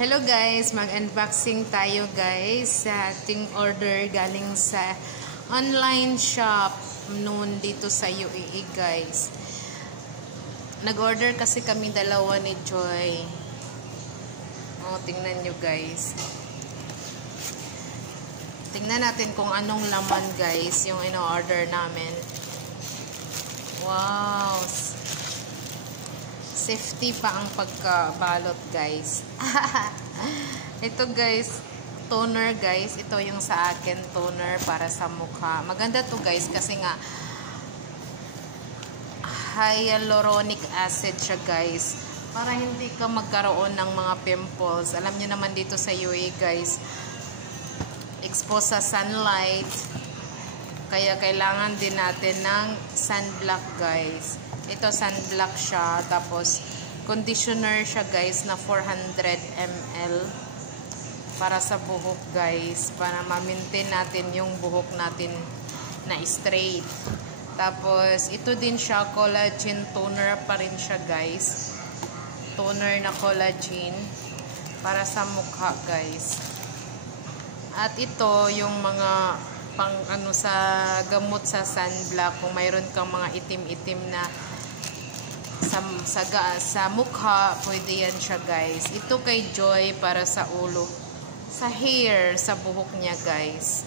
Hello guys, mag-unboxing tayo guys sa ating order galing sa online shop noon dito sa UAE guys. Nag-order kasi kami dalawa ni Joy. Oh, tingnan nyo guys. Tingnan natin kung anong laman guys yung in-order namin. Wow! Safety pa ang pagkabalot guys. Ito guys, toner guys. Ito yung sa akin, toner para sa mukha. Maganda to guys kasi nga hyaluronic acid siya guys. Para hindi ka magkaroon ng mga pimples. Alam niyo naman dito sa UAE guys, exposed sa sunlight. Kaya kailangan din natin ng sunblock guys. Ito sunblock siya. Tapos conditioner siya guys na 400 ml. Para sa buhok guys. Para ma-maintain natin yung buhok natin na straight. Tapos ito din siya collagen toner pa rin siya guys. Toner na collagen. Para sa mukha guys. At ito yung mga pang ano sa gamot sa sunblock kung mayroon kang mga itim-itim na sa mukha, pwede yan siya guys. Ito kay Joy para sa ulo, sa hair, sa buhok niya guys.